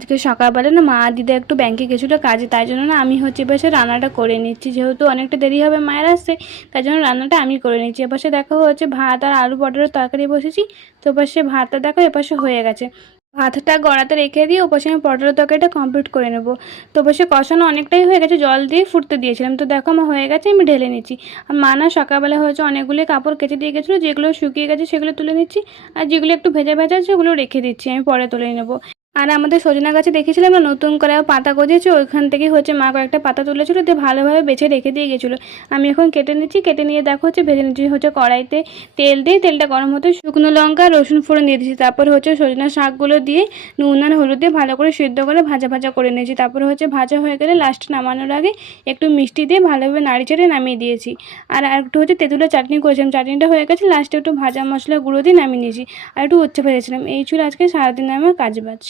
আজকে সকালবেলা না মা আর দিদা একটু ব্যাংকে গেছিলো কাজে, তাই জন্য না আমি এপাশে রান্নাটা করে নিচ্ছি। যেহেতু অনেকটা দেরি হবে মায়ের আসতে, তাই জন্য রান্নাটা আমি করে নিচ্ছি। এপাশে দেখো ভাত আর আলু পটলের তরকারি বসেছি। তো এপাশে ভাতটা দেখো এপাশে হয়ে গেছে। ভাতটা গড়াতে রেখে দিয়ে ওপাশে আমি পটলের তরকারিটা কমপ্লিট করে নেবো। তো ওপাশে কষানো অনেকটাই হয়ে গেছে, জল দিয়ে ফুটতে দিয়েছিলাম। তো দেখো আমার হয়ে গেছে, আমি ঢেলে নিচ্ছি। আর মা না সকালবেলা অনেকগুলি কাপড় কেচে দিয়ে গেছিলো, যেগুলো শুকিয়ে গেছে সেগুলো তুলে নিচ্ছি। আর যেগুলো একটু ভেজা ভেজা আছে ওগুলো রেখে দিচ্ছি, আমি পরে তুলে নেবো। আর আমাদের সজনা গাছে দেখেছিলাম না নতুন করে পাতা গজিয়েছে, ওইখান থেকে মা কয়েকটা পাতা তুলেছিল, দিয়ে ভালোভাবে বেছে রেখে দিয়ে গেছিলো। আমি এখন কেটে নিচ্ছি, কেটে নিয়ে দেখো ভেজে নিচ্ছি। কড়াইতে তেল দিয়ে, তেলটা গরম হতে শুকনো লঙ্কা রসুন ফোড়ন দিয়ে দিচ্ছি। তারপর সজনা শাকগুলো দিয়ে নুন আর হলুদ দিয়ে ভালো করে সিদ্ধ করে ভাজা ভাজা করে নিয়েছি। তারপর ভাজা হয়ে গেলে লাস্ট নামানোর আগে একটু মিষ্টি দিয়ে ভালোভাবে নাড়ি চেড়ে নামিয়ে দিয়েছি। আর একটু তেঁতুলের চাটনি করেছিলাম, চাটনিটা হয়ে গেছে, লাস্টে একটু ভাজা মশলা গুঁড়ো দিয়ে নামিয়ে নিয়েছি। আর একটু উচ্ছে ভেজেছিলাম। এই ছিল আজকে সারাদিন আমার কাজ বাজ।